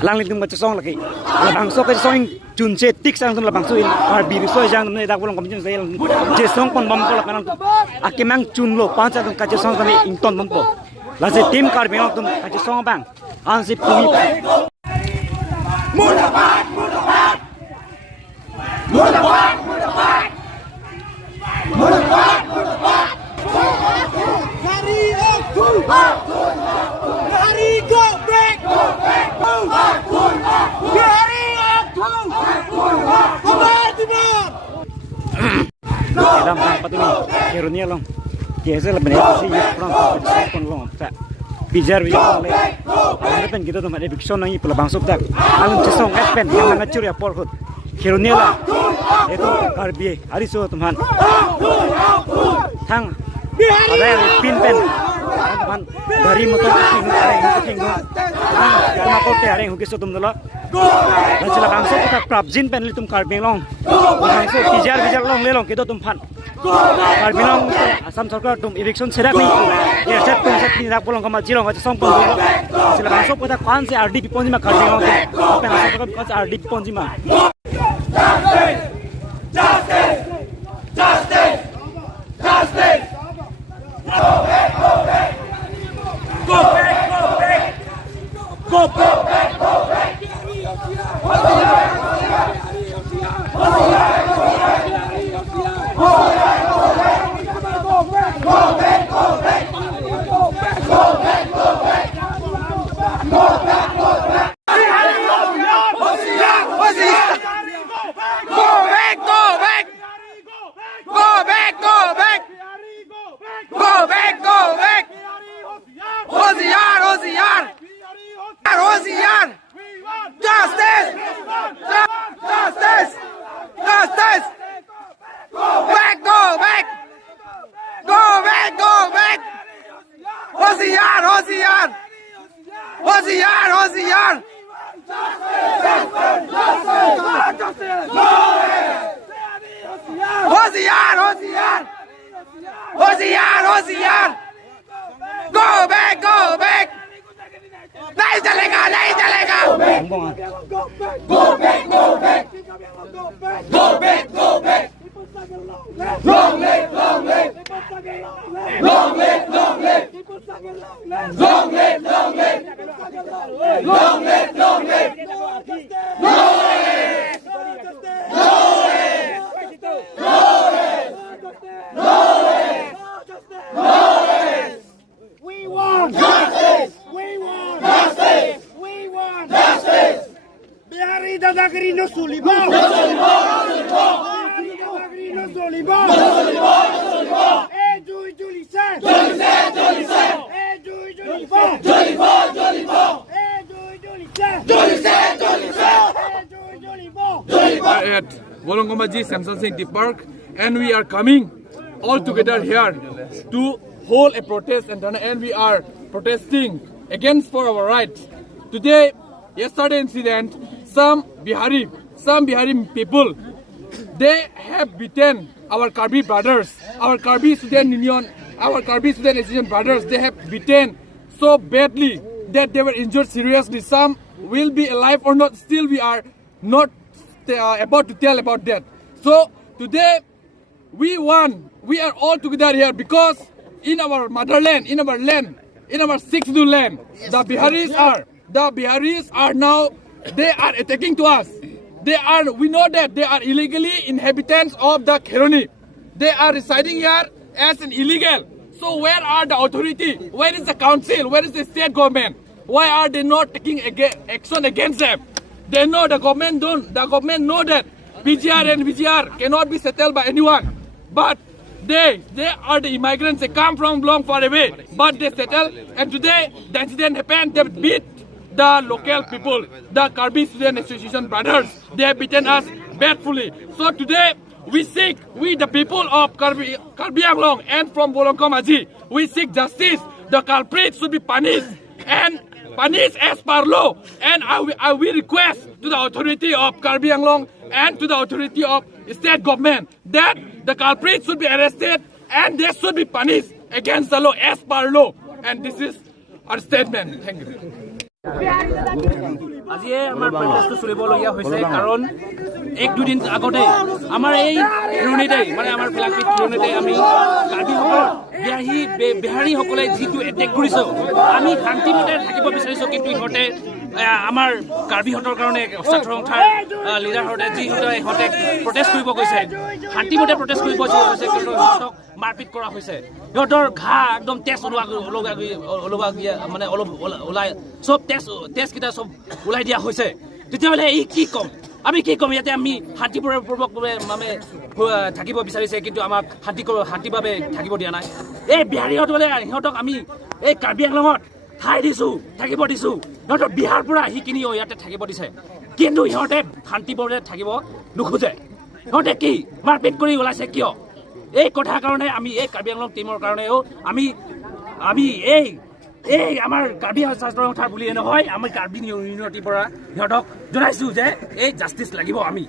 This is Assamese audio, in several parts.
lang litung kachesong lagi labang so kachesong chun che tik sang tum labang so in ar bi so jang tum ne dak bolong kom jin sai kachesong pon bam ko lakan akimang chun lo pancha tum kachesong kami ington bam po la se tim kar beng tum kachesong bang an si pui murabad murabad murabad murabad murabad murabad hari aku hari go back go back dalam tempat ini ironia long biasa lebih banyak sih orang kon long tak bijar long le ada pen gitu tuh ada bikson nangi pula bangsop tak alun cesong pen yang ngacur ya porhut ironia lah itu karbi hari so teman tang ada yang pin pen teman dari motor kecing karena kau tiada yang hukis tum dulu Nanti bangsa kita prabjin pen litum karbing long, bangsa bijar long le long kita tumpan. Karbing long asam sarkar tum eviction serak ni, Erset tum set ni rak Volongkom Aji long kachesong pon dulu. Nanti bangsa kita kawan se RD pon jima karbing long tu, apa yang asam sarkar kawan se RD pon jima. Justice, justice, justice, justice. Go back, go back, go back, go back, go back, go back. At Volongkom Aji Samson Park, and we are coming all together here to hold a protest, and we are protesting against for our rights. Today, yesterday incident, some Bihari people, they have beaten our Karbi brothers, our Karbi Student Union, our Karbi Student Association brothers. They have beaten so badly that they were injured seriously. Some will be alive or not, still we are not about to tell about that. So today we are all together here because in our motherland, in our land, in our sixth land, the Biharis are now, they are attacking to us. We know that they are illegally inhabitants of the Kheroni. They are residing here as an illegal. So where are the authority? Where is the council? Where is the state government? Why are they not taking action against them? They know the government know that PGR and VGR cannot be settled by anyone. But they are the immigrants. They come from long far away, but they settle. And today the incident happened. They beat the local people, the Karbi Student Association brothers. They have beaten us badly. So today we the people of Karbi Anglong and from Volongkom Aji, we seek justice. The culprits should be punished and punished as per law. And I will request to the authority of Karbi Anglong and to the authority of state government that the culprits should be arrested and they should be punished against the law as per law. And this is our statement. Thank you. আজি আমাৰ প্ৰটেষ্টটো চলিবলগীয়া হৈছে কাৰণ এক দুদিন আগতে আমাৰ এই ফিৰণিতে মানে আমাৰ ফিলাকপিত ফিৰণিতে আমি কাৰ্বিসকলৰ বিহাৰীসকলে যিটো এটেক কৰিছে আমি শান্তিমতে থাকিব বিচাৰিছোঁ কিন্তু ইহঁতে আমাৰ কাৰ্বিহঁতৰ কাৰণে ছাত্ৰ সংস্থাৰ লিডাৰহঁতে ইহঁতে প্ৰটেষ্ট কৰিব গৈছে শান্তিমতে প্ৰটেষ্ট কৰিব গৈছে কিন্তু ইহঁতক মাৰপিট কৰা হৈছে ইহঁতৰ ঘাঁ একদম তেজ মানে অলপ ওলাই চব তেজকেইটা চব ওলাই দিয়া হৈছে তেতিয়াহ'লে এই কি ক'ম আমি কি ক'ম ইয়াতে আমি শান্তিপূৰ্বকভাৱে মানে থাকিব বিচাৰিছে কিন্তু আমাক শান্তিভাৱে থাকিব দিয়া নাই এই বিহাৰীহঁতলে সিহঁতক আমি এই কাৰ্বি আংলঙত ঠাই দিছোঁ থাকিব দিছোঁ সিহঁতৰ বিহাৰ পৰা আহি কিনি ইয়াতে থাকিব দিছে কিন্তু সিহঁতে শান্তিপূৰ্বে থাকিব নোখোজে সিহঁতে কি মাৰপিট কৰি ওলাইছে কিয় এই কথাৰ কাৰণে আমি এই কাৰ্বি আংলং টিমৰ কাৰণেও আমি এই আমাৰ কাৰ্বি ছাত্ৰ সংস্থাৰ বুলিয়ে নহয় আমি কাৰ্বি ইউনিটিৰ পৰা সিহঁতক জনাইছোঁ যে এই জাষ্টিচ লাগিব আমি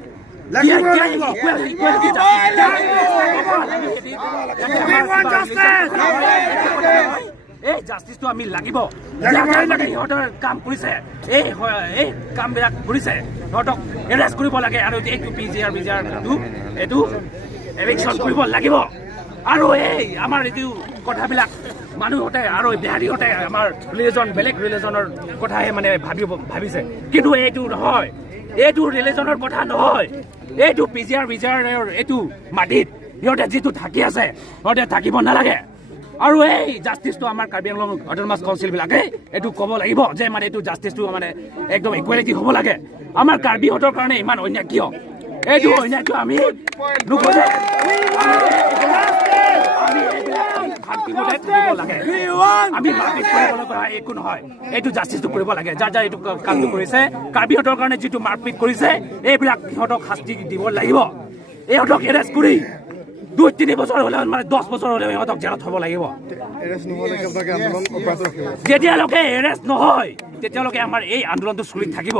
এই জাষ্টিচটো আমি লাগিব সিহঁতৰ কাম কৰিছে এই কামবিলাক কৰিছে সিহঁতক এৰেষ্ট কৰিব লাগে আৰু এইটো পিজিআৰ এইটো এভিকশ্যন কৰিব লাগিব আৰু এই আমাৰ এইটো কথাবিলাক মানুহহঁতে আৰু বিহাৰীহঁতে আমাৰ বেলেগ ৰিলিজনৰ কথাহে মানে ভাবিছে কিন্তু এইটো নহয় এইটো ৰিলিজনৰ কথা নহয় এইটো পিজিআৰ এইটো মাটিত সিহঁতে যিটো থাকি আছে সিহঁতে থাকিব নালাগে আৰু এই জাষ্টিচটো আমাৰ কাৰ্বি আংলং অট'নমাছ কাউন্সিলবিলাকে এইটো ক'ব লাগিব যে মানে এইটো জাষ্টিচটো মানে একদম ইকুৱেলিটি হ'ব লাগে আমাৰ কাৰ্বিহঁতৰ কাৰণে ইমান অন্যায় কিয় এইটো অন্যায়টো আমি নুখোজে আমি মাৰপিট কৰিবলৈ পৰা একো নহয় এইটো জাষ্টিচটো কৰিব লাগে যাৰ এইটো কামটো কৰিছে কাৰ্বিহঁতৰ কাৰণে যিটো মাৰপিট কৰিছে এইবিলাক সিহঁতক শাস্তি দিব লাগিব ইহঁতক এৰেষ্ট কৰি 2-3 বছৰ হ'লে মানে 10 বছৰ হ'লে সিহঁতক জেলত থ'ব লাগিব যেতিয়ালৈকে এৰেষ্ট নহয় তেতিয়ালৈকে আমাৰ এই আন্দোলনটো চলি থাকিব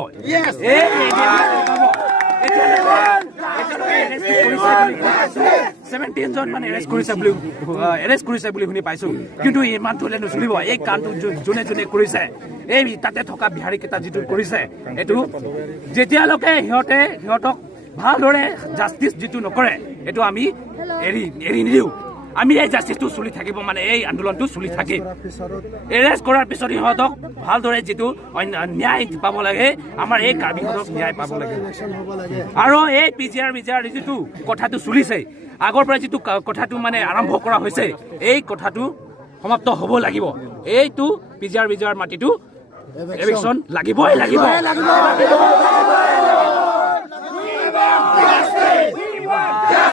17 জন মানে এৰেষ্ট কৰিছে বুলি শুনি পাইছো কিন্তু ইমান থলে নচলিব এই কামটো যোনে কৰিছে এই তাতে থকা বিহাৰী কেইটা যিটো কৰিছে এইটো যেতিয়ালৈকে সিহঁতক ভালদৰে জাষ্টিচ যিটো নকৰে এইটো আমি এৰি নিদিওঁ আমি এই জাষ্টিচটো চলি থাকিব মানে এই আন্দোলনটো চলি থাকিব এৰেষ্ট কৰাৰ পিছত সিহঁতক ভালদৰে যিটো ন্যায় পাব লাগে আমাৰ এই কাৰ্বিহঁতক ন্যায় পাব লাগে আৰু এই পিজিআৰ যিটো কথাটো চলিছে আগৰ পৰা যিটো কথাটো মানে আৰম্ভ কৰা হৈছে এই কথাটো সমাপ্ত হ'ব লাগিব এইটো পিজিআৰ মাটিটো এভিকশ্যন লাগিবই